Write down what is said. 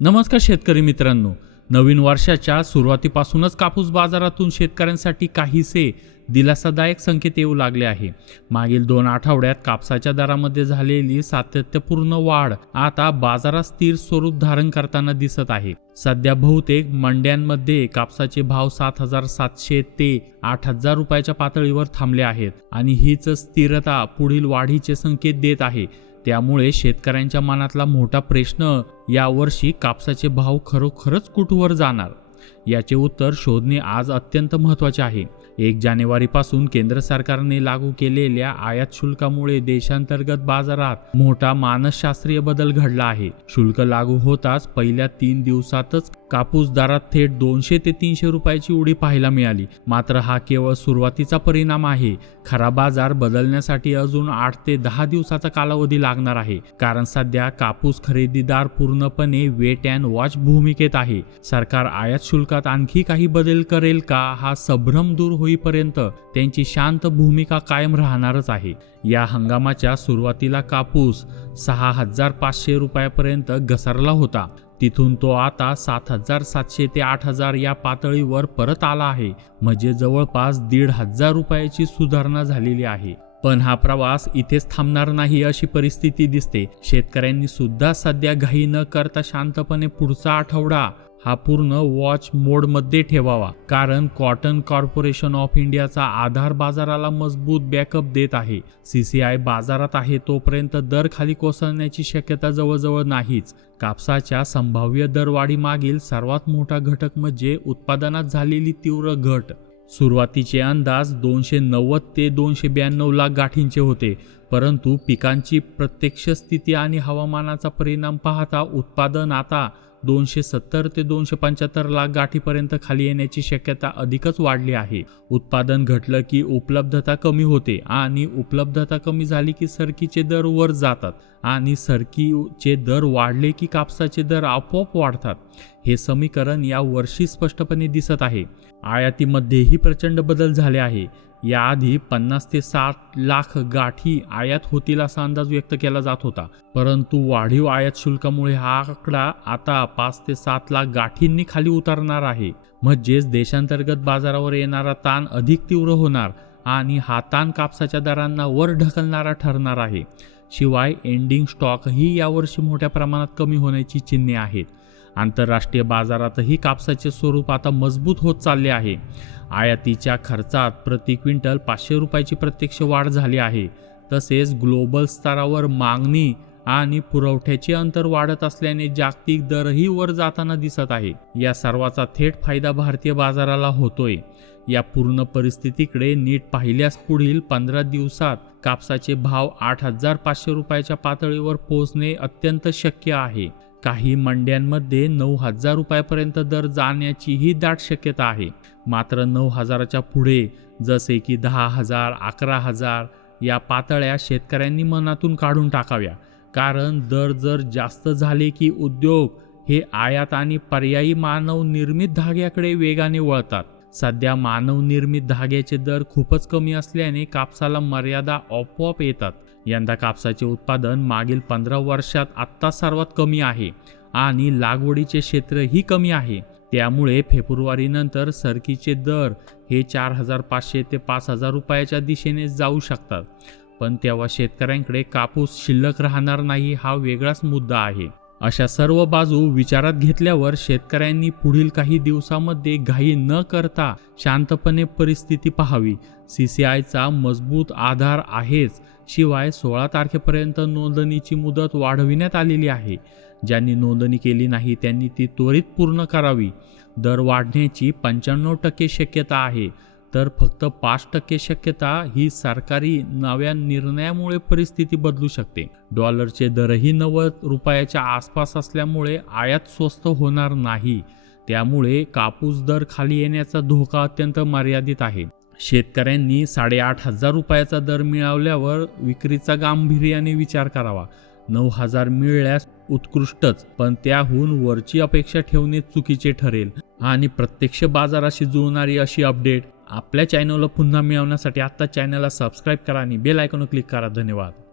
नमस्कार शेतकरी मित्रांनो, नवीन वर्षाच्या सुरुवातीपासूनच कापूस बाजारातून शेतकऱ्यांसाठी काहीसे दिलासादायक संकेत येऊ लागले आहे। मागील 2 आठवड्यात कापसाच्या दरामध्ये झालेली सातत्यपूर्ण वाढ आता बाजारात स्थिर स्वरूप धारण करताना दिसत आहे। सध्या बहुतेक मंड्यांमध्ये कापसाचे भाव 7,700 ते 8,000 रुपयाच्या पातळीवर थांबले आहेत आणि हीच स्थिरता पुढील वाढीचे संकेत देत आहे। त्यामुळे शेतकऱ्यांच्या मनातला मोठा प्रश्न यावर्षी कापसाचे भाव खरोखरच कुठवर जाणार याचे उत्तर शोधणे आज अत्यंत महत्त्वाचे आहे। 1 जानेवारीपासून केंद्र सरकारने लागू केलेल्या आयात शुल्कामुळे देशांतर्गत बाजारात मोठा मानसशास्त्रीय बदल घडला आहे। शुल्क लागू होताच पहिल्या 3 दिवसातच कापूस दरात थेट 200 ते 300 रुपयाची उडी पाहायला मिळाली। मात्र हा केवळ सुरुवातीचा परिणाम आहे। खरा बाजार बदलण्यासाठी अजून 8 ते 10 दिवसाचा कालावधी लागणार आहे, कारण सध्या कापूस खरेदीदार पूर्णपणे वेट अँड वॉच भूमिकेत आहे। सरकार आयात शुल्कात आणखी काही बदल करेल का हा संभ्रम दूर होईपर्यंत त्यांची शांत भूमिका कायम राहणारच आहे। या हंगामाच्या सुरुवातीला कापूस 6,500 रुपयापर्यंत घसरला होता, तिथून तो आता 7,700 ते 8,000 या पातळीवर परत आला आहे, म्हणजे जवळपास 1,500 रुपयाची सुधारणा झालेली आहे। पण हा प्रवास इथेच थांबणार नाही अशी परिस्थिती दिसते। शेतकऱ्यांनी सुद्धा सध्या घाई न करता शांतपणे पुढचा आठवडा हा पूर्ण वॉच मोडमध्ये ठेवावा, कारण कॉटन कॉर्पोरेशन ऑफ इंडियाचा आधार बाजाराला मजबूत बॅकअप देत आहे। CCI बाजारात आहे तोपर्यंत दर खाली कोसळण्याची शक्यता जवळजवळ नाहीच। कापसाच्या संभाव्य दरवाढी मागील सर्वात मोठा घटक म्हणजे उत्पादनात झालेली तीव्र घट। सुरुवातीचे अंदाज 290 ते 292 लाख गाठींचे होते, परंतु पिकांची प्रत्यक्ष स्थिती आणि हवामानाचा परिणाम पाहता उत्पादन आता 270 ते 275 लाख गाठीपर्यंत खाली येण्याची शक्यता अधिकच वाढली आहे। उत्पादन घटलं की उपलब्धता कमी होते आणि उपलब्धता कमी झाली की सरकीचे दर वर जातात आणि सरकीचे दर वाढले की कापसाचे दर आपोआप वाढतात। हे समीकरण या वर्षी स्पष्टपणे दिसत आहे। आयातीमध्येही प्रचंड बदल झाले आहे। याआधी 50 ते 60 लाख गाठी आयात होतील असा अंदाज व्यक्त केला जात होता, परंतु वाढीव आयात शुल्कामुळे हा आकडा आता 5 ते 7 लाख गाठींनी खाली उतरणार आहे। म्हणजेच देशांतर्गत बाजारावर येणारा ताण अधिक तीव्र होणार आणि हा ताण कापसाच्या दरांना वर ढकलणारा ठरणार आहे। शिवाय एंडिंग स्टॉकही यावर्षी मोठ्या प्रमाणात कमी होण्याची चिन्हे आहेत। आंतरराष्ट्रीय बाजारातही कापसाचे स्वरूप आता मजबूत होत चालले आहे। आयातीच्या खर्चात प्रति क्विंटल 500 रुपयाची प्रत्यक्ष वाढ झाली आहे। तसेच ग्लोबल स्तरावर मागणी आणि पुरवठ्याचे अंतर वाढत असल्याने जागतिक दरही वर जाताना दिसत आहे। या सर्वाचा थेट फायदा भारतीय बाजाराला होतोय। या पूर्ण परिस्थितीकडे नीट पाहिल्यास पुढील 15 दिवसात कापसाचे भाव 8,500 रुपयाच्या पातळीवर पोहोचणे अत्यंत शक्य आहे। काही मंड्यांमध्ये 9,000 रुपयापर्यंत दर जाण्याचीही दाट शक्यता आहे। मात्र 9,000च्या पुढे जसे की 10,000, 11,000 या पातळ्या शेतकऱ्यांनी मनातून काढून टाकाव्या, कारण दर जर जास्त झाले की उद्योग हे आयात आणि पर्यायी मानव निर्मित धाग्याकडे वेगाने वळतात। सध्या मानव निर्मित धाग्याचे दर खूपच कमी असल्याने कापसाला मर्यादा आपोआप येतात। यंदा कापसाचे उत्पादन मागील 15 वर्षात आत्ता सर्वात कमी आहे आणि लागवडीचे क्षेत्रही कमी आहे। त्यामुळे फेब्रुवारीनंतर सरकीचे दर हे 4,500 ते 5,000 रुपयाच्या दिशेने जाऊ शकतात, पण तेव्हा शेतकऱ्यांकडे कापूस शिल्लक राहणार नाही हा वेगळाच मुद्दा आहे। अशा सर्व बाजू विचारात घेतल्यावर शेतकऱ्यांनी पुढील काही दिवसांमध्ये घाई न करता शांतपणे परिस्थिती पाहावी। CCIचा मजबूत आधार आहेच, शिवाय 16 तारखेपर्यंत नोंदणीची मुदत वाढविण्यात आलेली आहे। ज्यांनी नोंदणी केली नाही त्यांनी ती त्वरित पूर्ण करावी। दर वाढण्याची 95% शक्यता आहे, तर फक्त 5% शक्यता ही सरकारी नव्या निर्णयामुळे परिस्थिती बदलू शकते। डॉलरचे दरही 90 रुपयाच्या आसपास असल्यामुळे आयात स्वस्त होणार नाही, त्यामुळे कापूस दर खाली येण्याचा धोका अत्यंत मर्यादित आहे। शेतकऱ्यांनी 8,500 रुपयाचा दर मिळवल्यावर विक्रीचा गांभीर्याने विचार करावा। 9,000 मिळाल्यास उत्कृष्टच, पण त्याहून वरची अपेक्षा ठेवणे चुकीचे ठरेल। आणि प्रत्यक्ष बाजाराशी जुळणारी अशी अपडेट आपल्या चॅनलला पुन्हा मिळवण्यासाठी आता चॅनलला सबस्क्राईब करा आणि बेल आयकॉन क्लिक करा। धन्यवाद।